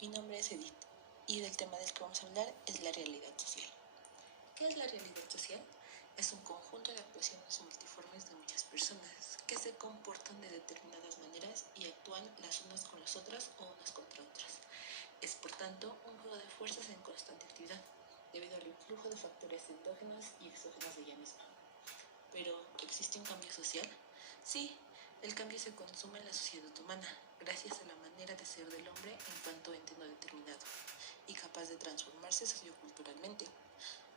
Mi nombre es Edith y del tema del que vamos a hablar es la realidad social. ¿Qué es la realidad social? Es un conjunto de actuaciones multiformes de muchas personas que se comportan de determinadas maneras y actúan las unas con las otras o unas contra otras. Es por tanto un juego de fuerzas en constante actividad, debido al influjo de factores endógenos y exógenos de ella misma. ¿Pero existe un cambio social? Sí, el cambio se consuma en la sociedad humana, gracias a la manera de ser del hombre en cuanto ente no determinado, y capaz de transformarse socioculturalmente.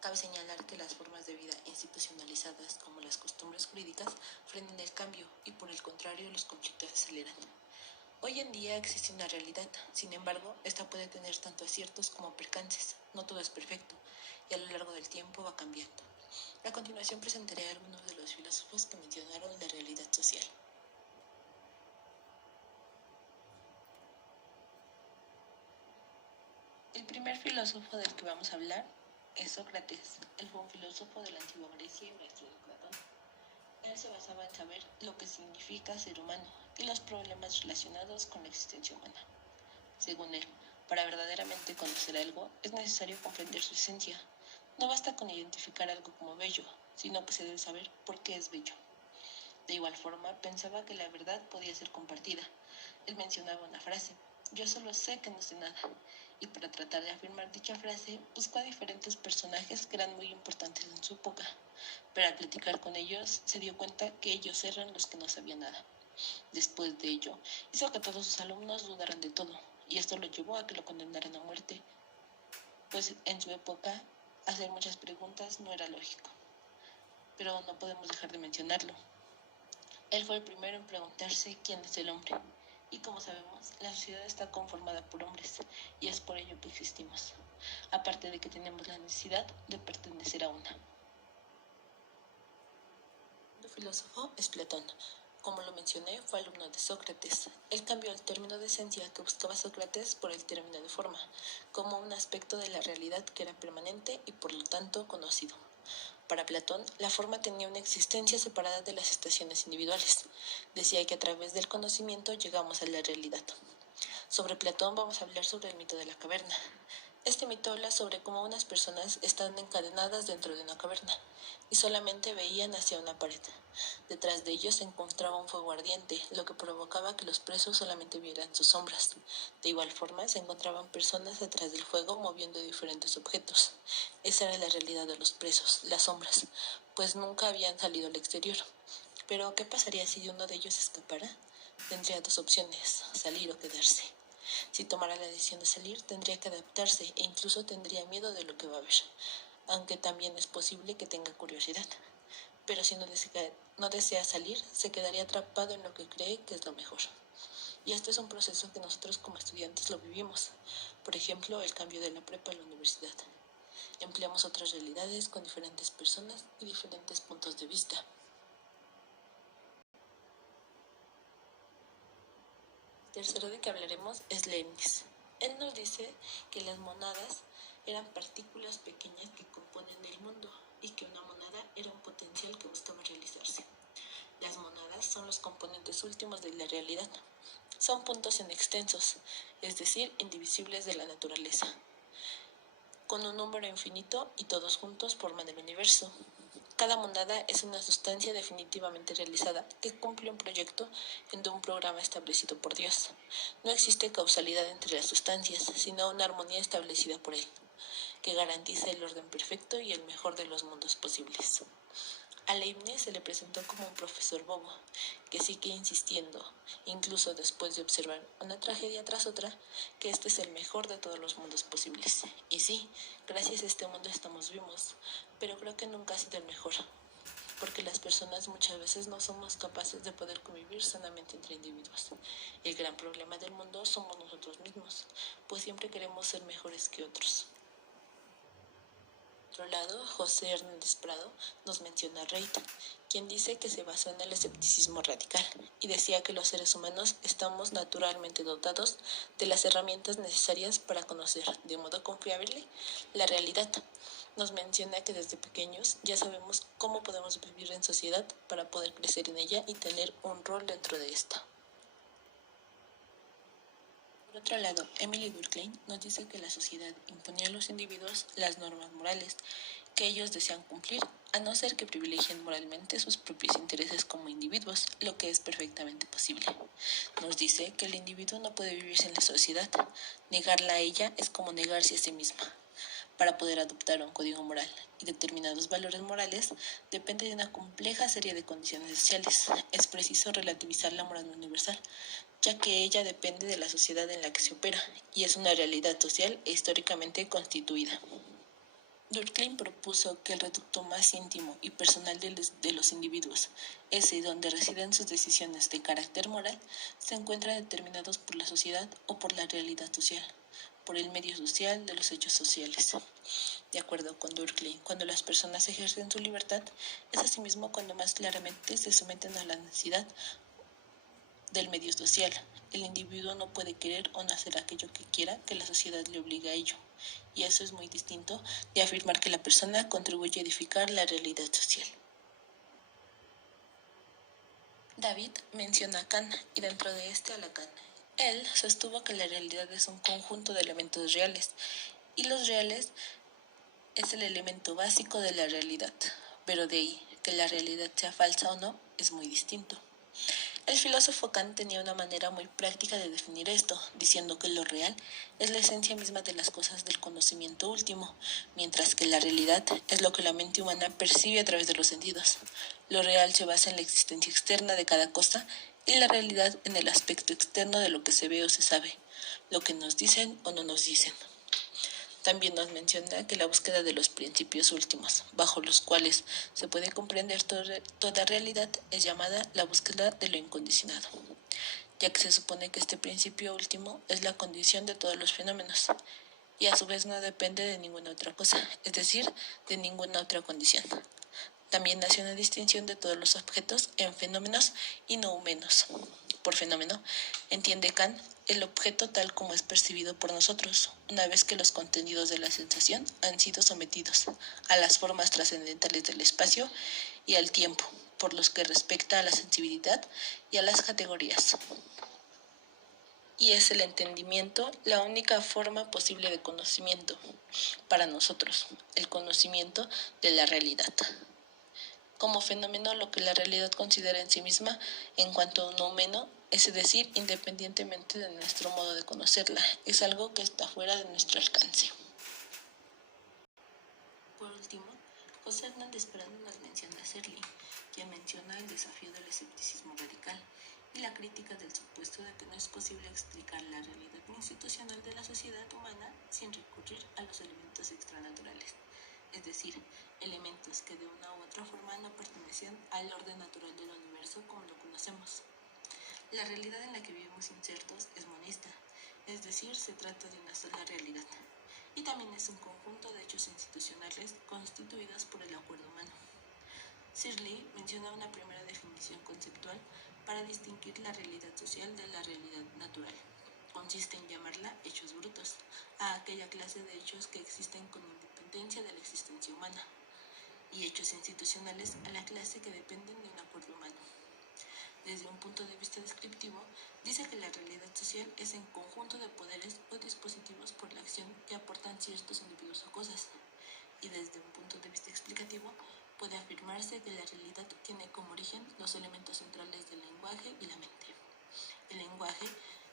Cabe señalar que las formas de vida institucionalizadas, como las costumbres jurídicas, frenan el cambio y por el contrario los conflictos se aceleran. Hoy en día existe una realidad, sin embargo, esta puede tener tanto aciertos como percances, no todo es perfecto, y a lo largo del tiempo va cambiando. A continuación presentaré a algunos de los filósofos que mencionaron la realidad social. El primer filósofo del que vamos a hablar es Sócrates. Él fue un filósofo de la antigua Grecia y maestro de Platón. Él se basaba en saber lo que significa ser humano y los problemas relacionados con la existencia humana. Según él, para verdaderamente conocer algo es necesario comprender su esencia. No basta con identificar algo como bello, sino que se debe saber por qué es bello. De igual forma, pensaba que la verdad podía ser compartida. Él mencionaba una frase: yo solo sé que no sé nada. Y para tratar de afirmar dicha frase, buscó a diferentes personajes que eran muy importantes en su época. Pero al platicar con ellos, se dio cuenta que ellos eran los que no sabían nada. Después de ello, hizo que todos sus alumnos dudaran de todo, y esto lo llevó a que lo condenaran a muerte, pues en su época hacer muchas preguntas no era lógico. Pero no podemos dejar de mencionarlo. Él fue el primero en preguntarse quién es el hombre. Y como sabemos, la sociedad está conformada por hombres, y es por ello que existimos, aparte de que tenemos la necesidad de pertenecer a una. El filósofo es Platón. Como lo mencioné, fue alumno de Sócrates. Él cambió el término de esencia que buscaba Sócrates por el término de forma, como un aspecto de la realidad que era permanente y por lo tanto conocido. Para Platón, la forma tenía una existencia separada de las estaciones individuales. Decía que a través del conocimiento llegamos a la realidad. Sobre Platón vamos a hablar sobre el mito de la caverna. Este mito habla sobre cómo unas personas están encadenadas dentro de una caverna y solamente veían hacia una pared. Detrás de ellos se encontraba un fuego ardiente, lo que provocaba que los presos solamente vieran sus sombras. De igual forma, se encontraban personas detrás del fuego moviendo diferentes objetos. Esa era la realidad de los presos, las sombras, pues nunca habían salido al exterior. Pero, ¿qué pasaría si uno de ellos escapara? Tendría dos opciones: salir o quedarse. Si tomara la decisión de salir, tendría que adaptarse e incluso tendría miedo de lo que va a ver, aunque también es posible que tenga curiosidad. Pero si no desea salir, se quedaría atrapado en lo que cree que es lo mejor. Y este es un proceso que nosotros como estudiantes lo vivimos. Por ejemplo, el cambio de la prepa a la universidad. Empleamos otras realidades con diferentes personas y diferentes puntos de vista. El tercero de que hablaremos es Leibniz. Él nos dice que las monadas eran partículas pequeñas que componen el mundo y que una monada era un potencial que buscaba realizarse. Las monadas son los componentes últimos de la realidad. Son puntos en extensos, es decir, indivisibles de la naturaleza, con un número infinito y todos juntos forman el universo. Cada monada es una sustancia definitivamente realizada que cumple un proyecto en un programa establecido por Dios. No existe causalidad entre las sustancias, sino una armonía establecida por Él, que garantiza el orden perfecto y el mejor de los mundos posibles. A Leibniz se le presentó como un profesor bobo, que sigue insistiendo, incluso después de observar una tragedia tras otra, que este es el mejor de todos los mundos posibles. Y sí, gracias a este mundo estamos vivos, pero creo que nunca ha sido el mejor, porque las personas muchas veces no somos capaces de poder convivir sanamente entre individuos. El gran problema del mundo somos nosotros mismos, pues siempre queremos ser mejores que otros. Por otro lado, José Hernández Prado nos menciona a Reid, quien dice que se basó en el escepticismo radical y decía que los seres humanos estamos naturalmente dotados de las herramientas necesarias para conocer de modo confiable la realidad. Nos menciona que desde pequeños ya sabemos cómo podemos vivir en sociedad para poder crecer en ella y tener un rol dentro de esta. Por otro lado, Emily Durkheim nos dice que la sociedad imponía a los individuos las normas morales que ellos desean cumplir, a no ser que privilegien moralmente sus propios intereses como individuos, lo que es perfectamente posible. Nos dice que el individuo no puede vivir sin la sociedad. Negarla a ella es como negarse a sí misma. Para poder adoptar un código moral y determinados valores morales depende de una compleja serie de condiciones sociales. Es preciso relativizar la moral universal, ya que ella depende de la sociedad en la que se opera y es una realidad social e históricamente constituida. Durkheim propuso que el reducto más íntimo y personal de los individuos, ese donde residen sus decisiones de carácter moral, se encuentra determinados por la sociedad o por la realidad social, por el medio social de los hechos sociales. De acuerdo con Durkheim, cuando las personas ejercen su libertad, es asimismo cuando más claramente se someten a la necesidad del medio social. El individuo no puede querer o no hacer aquello que quiera que la sociedad le obligue a ello, y eso es muy distinto de afirmar que la persona contribuye a edificar la realidad social. David menciona a Kant y dentro de este a Lacan. Él sostuvo que la realidad es un conjunto de elementos reales, y los reales es el elemento básico de la realidad, pero de ahí que la realidad sea falsa o no es muy distinto. El filósofo Kant tenía una manera muy práctica de definir esto, diciendo que lo real es la esencia misma de las cosas del conocimiento último, mientras que la realidad es lo que la mente humana percibe a través de los sentidos. Lo real se basa en la existencia externa de cada cosa y la realidad en el aspecto externo de lo que se ve o se sabe, lo que nos dicen o no nos dicen. También nos menciona que la búsqueda de los principios últimos, bajo los cuales se puede comprender toda realidad, es llamada la búsqueda de lo incondicionado, ya que se supone que este principio último es la condición de todos los fenómenos, y a su vez no depende de ninguna otra cosa, es decir, de ninguna otra condición. También hace una distinción de todos los objetos en fenómenos y no humanos. Por fenómeno, entiende Kant el objeto tal como es percibido por nosotros, una vez que los contenidos de la sensación han sido sometidos a las formas trascendentales del espacio y al tiempo, por los que respecta a la sensibilidad y a las categorías. Y es el entendimiento la única forma posible de conocimiento para nosotros, el conocimiento de la realidad. Como fenómeno, lo que la realidad considera en sí misma en cuanto a un número, es decir, independientemente de nuestro modo de conocerla, es algo que está fuera de nuestro alcance. Por último, José Hernández Prado nos menciona a Searle, quien menciona el desafío del escepticismo radical y la crítica del supuesto de que no es posible explicar la realidad institucional de la sociedad humana sin recurrir a los elementos extranaturales, es decir, elementos que de una u otra forma no pertenecen al orden natural del universo como lo conocemos. La realidad en la que vivimos insertos es monista, es decir, se trata de una sola realidad, y también es un conjunto de hechos institucionales constituidos por el acuerdo humano. Searle menciona una primera definición conceptual para distinguir la realidad social de la realidad natural. Consiste en llamarla hechos brutos, a aquella clase de hechos que existen con independencia de la existencia humana, y hechos institucionales a la clase que dependen de un acuerdo humano. Desde un punto de vista descriptivo, dice que la realidad social es el conjunto de poderes o dispositivos por la acción que aportan ciertos individuos o cosas, y desde un punto de vista explicativo, puede afirmarse que la realidad tiene como origen los elementos centrales del lenguaje y la mente. El lenguaje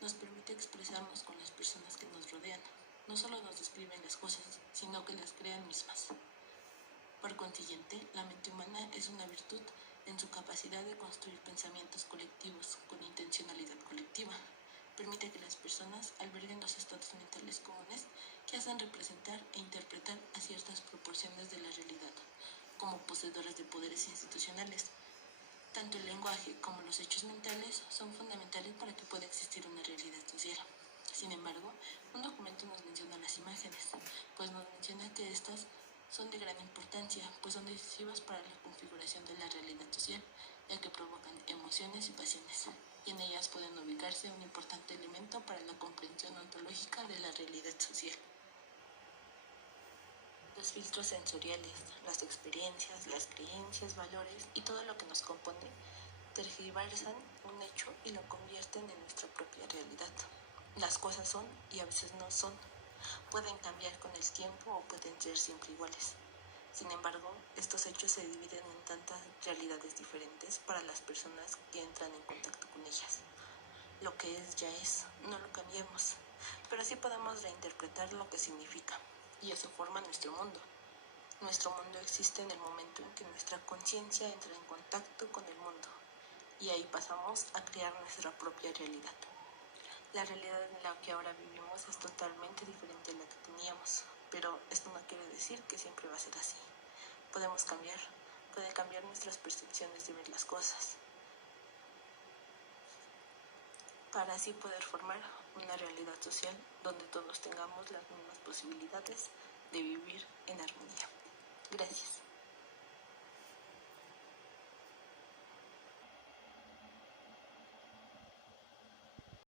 nos permite expresarnos con las personas que nos rodean. No solo nos describen las cosas, sino que las crean mismas. Por consiguiente, la mente humana es una virtud en su capacidad de construir pensamientos colectivos con intencionalidad colectiva. Permite que las personas alberguen los estados mentales comunes que hacen representar e interpretar a ciertas proporciones de la realidad, como poseedores de poderes institucionales. Tanto el lenguaje como los hechos mentales son fundamentales para que pueda existir una realidad social. Sin embargo, un documento nos menciona las imágenes, pues nos menciona que estas son de gran importancia, pues son decisivas para la configuración de la realidad social, ya que provocan emociones y pasiones, y en ellas pueden ubicarse un importante elemento para la comprensión ontológica de la realidad social. Los filtros sensoriales, las experiencias, las creencias, valores y todo lo que nos compone tergiversan un hecho y lo convierten en nuestra propia realidad. Las cosas son y a veces no son. Pueden cambiar con el tiempo o pueden ser siempre iguales. Sin embargo, estos hechos se dividen en tantas realidades diferentes para las personas que entran en contacto con ellas. Lo que es ya es, no lo cambiemos, pero sí podemos reinterpretar lo que significa, y eso forma nuestro mundo. Nuestro mundo existe en el momento en que nuestra conciencia entra en contacto con el mundo, y ahí pasamos a crear nuestra propia realidad. La realidad en la que ahora vivimos es totalmente diferente a la que teníamos, pero esto no quiere decir que siempre va a ser así. Podemos cambiar, puede cambiar nuestras percepciones de ver las cosas, para así poder formar una realidad social donde todos tengamos las mismas posibilidades de vivir en armonía.